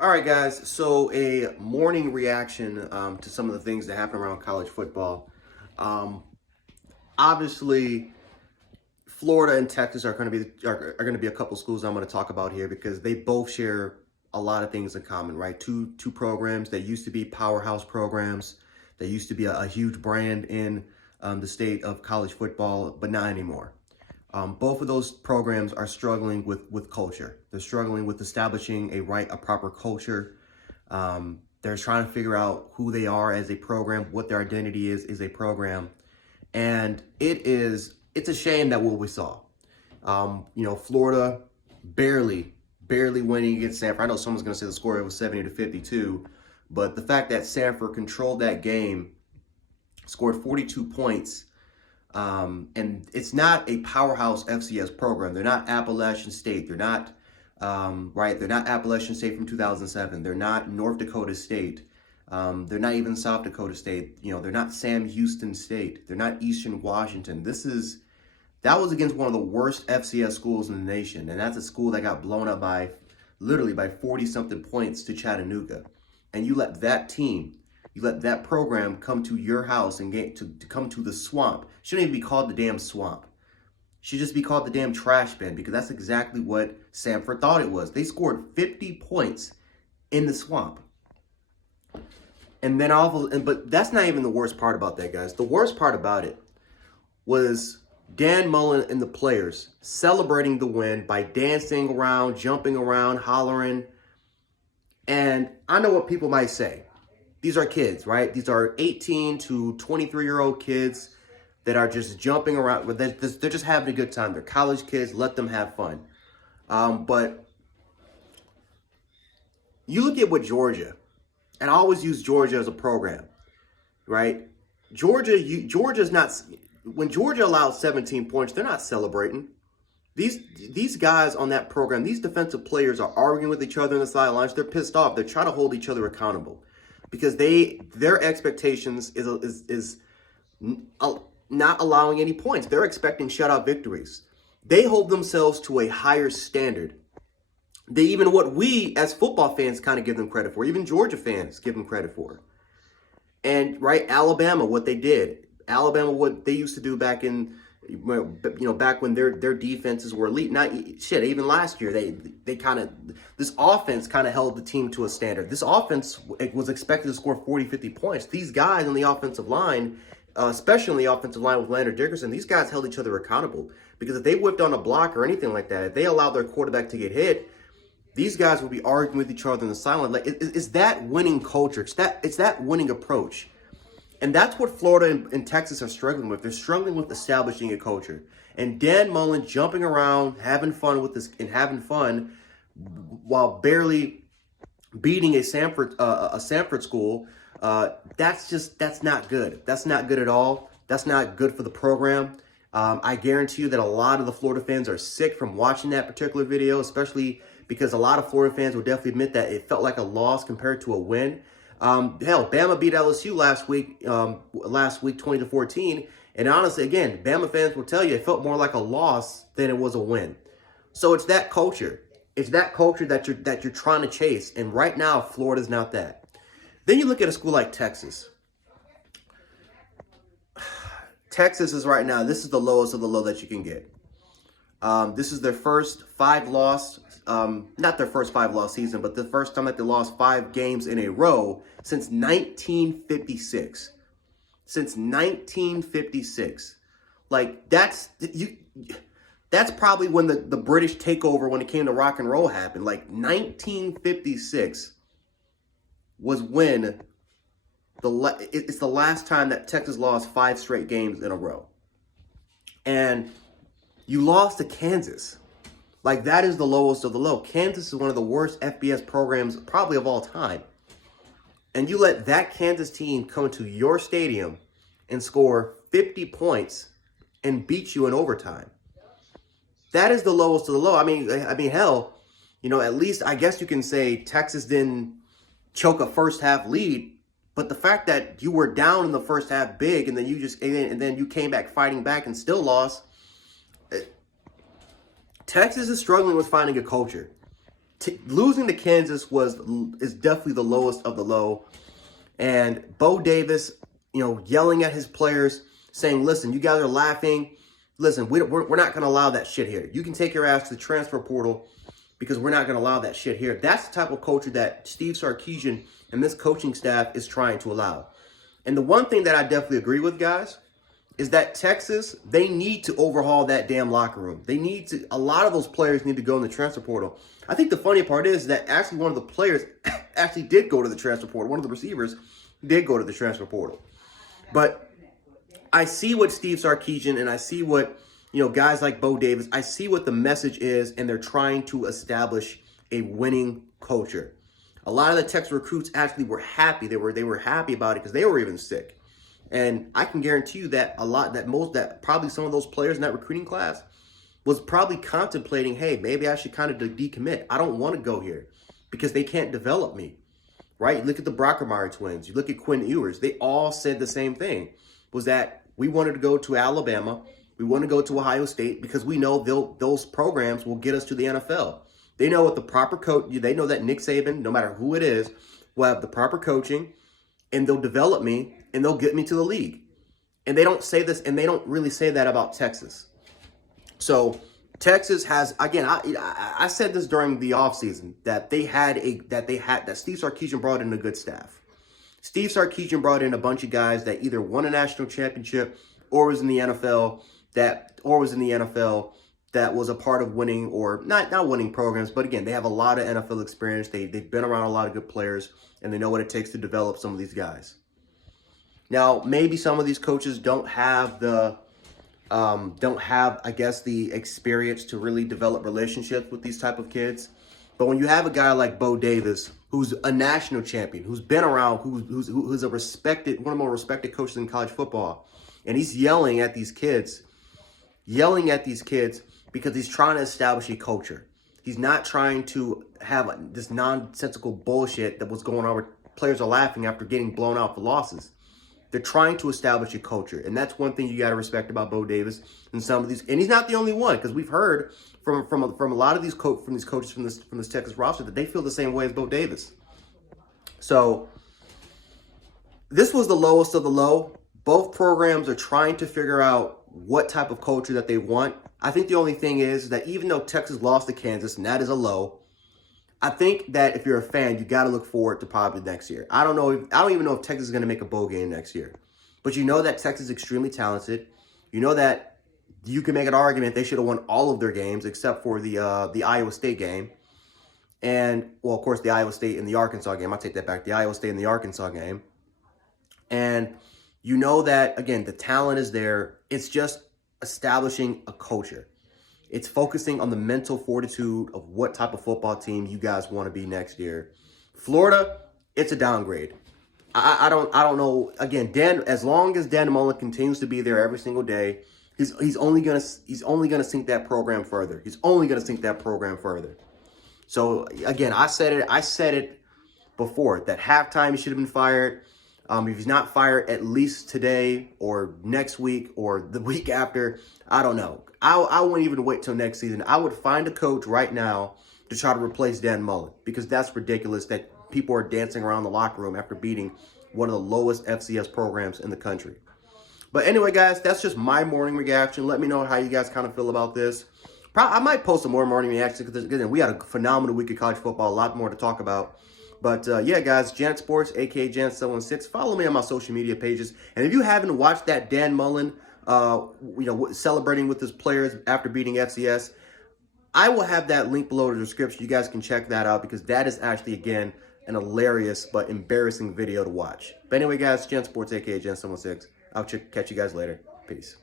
All right, guys. So a morning reaction to some of the things that happen around college football. Um, Obviously, Florida and Texas are going to are going to be a couple schools I'm going to talk about here because they both share a lot of things in common, right? Two programs that used to be powerhouse programs, that used to be a huge brand in the state of college football, but not anymore. Both of those programs are struggling with culture. They're struggling with establishing a proper culture. They're trying to figure out who they are as a program, what their identity is a program, and it's a shame that what we saw. Florida barely winning against Sanford. I know someone's going to say the score was 70-52, but the fact that Sanford controlled that game, scored 42 points. And it's not a powerhouse FCS program. They're not Appalachian State. They're not, right? They're not Appalachian State from 2007. They're not North Dakota State. They're not even South Dakota State. They're not Sam Houston State. They're not Eastern Washington. That was against one of the worst FCS schools in the nation. And that's a school that got blown up literally by 40 something points to Chattanooga. And you let that program come to your house and get to come to the swamp. Shouldn't even be called the damn swamp. Should just be called the damn trash bin, because that's exactly what Sanford thought it was. They scored 50 points in the swamp. And then but that's not even the worst part about that, guys. The worst part about it was Dan Mullen and the players celebrating the win by dancing around, jumping around, hollering. And I know what people might say. These are kids, right? These are 18 to 23-year-old kids that are just jumping around. They're just having a good time. They're college kids. Let them have fun. But you look at what Georgia, and I always use Georgia as a program, right? Georgia's not, when Georgia allows 17 points, they're not celebrating. These guys on that program, these defensive players are arguing with each other in the sidelines. They're pissed off. They're trying to hold each other accountable, because their expectations is not allowing any points. They're expecting shutout victories. They hold themselves to a higher standard. Even what we as football fans kind of give them credit for, even Georgia fans give them credit for. And right, Alabama, what they did. Alabama, what they used to do back in, back when their defenses were elite. Not shit. Even last year, this offense kind of held the team to a standard. This offense was expected to score 40, 50 points. These guys on the offensive line, especially on the offensive line with Landon Dickerson, these guys held each other accountable, because if they whipped on a block or anything like that, if they allowed their quarterback to get hit, these guys would be arguing with each other in the sideline. Like, it's that winning culture. It's that winning approach. And that's what Florida and Texas are struggling with. They're struggling with establishing a culture. And Dan Mullen jumping around, having fun with this, and having fun while barely beating a Sanford school. That's not good. That's not good at all. That's not good for the program. I guarantee you that a lot of the Florida fans are sick from watching that particular video, especially because a lot of Florida fans will definitely admit that it felt like a loss compared to a win. Hell, Bama beat LSU last week 20-14. And honestly, again, Bama fans will tell you it felt more like a loss than it was a win. So it's that culture. It's that culture that you're trying to chase. And right now, Florida's not that. Then you look at a school like Texas. Texas is right now, this is the lowest of the low that you can get. This is their first not their first 5-loss season, but the first time that they lost 5 games in a row since 1956. Since 1956. Like, that's probably when the British takeover, when it came to rock and roll, happened. Like, 1956 was when it's the last time that Texas lost 5 straight games in a row. And you lost to Kansas. Like, that is the lowest of the low. Kansas is one of the worst FBS programs probably of all time. And you let that Kansas team come to your stadium and score 50 points and beat you in overtime. That is the lowest of the low. I mean, hell, at least I guess you can say Texas didn't choke a first half lead, but the fact that you were down in the first half big, and then you came back fighting back and still lost. Texas is struggling with finding a culture. losing to Kansas is definitely the lowest of the low. And Bo Davis, yelling at his players, saying, listen, you guys are laughing. Listen, we're not going to allow that shit here. You can take your ass to the transfer portal because we're not going to allow that shit here. That's the type of culture that Steve Sarkisian and this coaching staff is trying to allow. And the one thing that I definitely agree with, guys, is that Texas, they need to overhaul that damn locker room. A lot of those players need to go in the transfer portal. I think the funny part is that actually one of the players actually did go to the transfer portal. One of the receivers did go to the transfer portal. But I see what Steve Sarkisian and I see what, guys like Bo Davis, I see what the message is, and they're trying to establish a winning culture. A lot of the Texas recruits actually were happy. They were happy about it because they were even sick. And I can guarantee you that probably some of those players in that recruiting class was probably contemplating, hey, maybe I should kind of decommit. I don't want to go here because they can't develop me, right? Look at the Brockermeyer twins. You look at Quinn Ewers. They all said the same thing, was that we wanted to go to Alabama. We want to go to Ohio State because we know those programs will get us to the NFL. They know what the proper coach, they know that Nick Saban, no matter who it is, will have the proper coaching, and they'll develop me and they'll get me to the league. And they don't say this, and they don't really say that about Texas. So Texas has, again, I said this during the offseason, that Steve Sarkisian brought in a good staff. Steve Sarkisian brought in a bunch of guys that either won a national championship or was in the NFL that was a part of winning, or not winning programs, but again, they have a lot of NFL experience. They've been around a lot of good players, and they know what it takes to develop some of these guys. Now, maybe some of these coaches don't have I guess, the experience to really develop relationships with these type of kids. But when you have a guy like Bo Davis, who's a national champion, who's been around, who's one of the more respected coaches in college football, and he's yelling at these kids because he's trying to establish a culture. He's not trying to have this nonsensical bullshit that was going on where players are laughing after getting blown out for losses. They're trying to establish a culture, and that's one thing you got to respect about Bo Davis and some of these. And he's not the only one, because we've heard from a lot of these coaches from this Texas roster that they feel the same way as Bo Davis. So this was the lowest of the low. Both programs are trying to figure out what type of culture that they want. I think the only thing is that even though Texas lost to Kansas, and that is a low, I think that if you're a fan, you got to look forward to probably next year. I don't even know if Texas is going to make a bowl game next year. But you know that Texas is extremely talented. You know that you can make an argument they should have won all of their games except for the Iowa State game. And, well, of course, the Iowa State and the Arkansas game. I'll take that back. The Iowa State and the Arkansas game. And you know that, again, the talent is there. It's just establishing a culture. It's focusing on the mental fortitude of what type of football team you guys want to be next year. Florida, it's a downgrade. I don't know. Again, as long as Dan Mullen continues to be there every single day, he's only gonna sink that program further. He's only gonna sink that program further. So again, I said it before that halftime he should have been fired. If he's not fired at least today or next week or the week after, I don't know. I wouldn't even wait till next season. I would find a coach right now to try to replace Dan Mullen, because that's ridiculous that people are dancing around the locker room after beating one of the lowest FCS programs in the country. But anyway, guys, that's just my morning reaction. Let me know how you guys kind of feel about this. I might post some more morning reactions because, again, we had a phenomenal week of college football, a lot more to talk about. But, yeah, guys, Janet Sports, a.k.a. Janet716. Follow me on my social media pages. And if you haven't watched that Dan Mullen, celebrating with his players after beating FCS, I will have that link below in the description. You guys can check that out, because that is actually, again, an hilarious but embarrassing video to watch. But anyway, guys, Janet Sports, a.k.a. Janet716. I'll catch you guys later. Peace.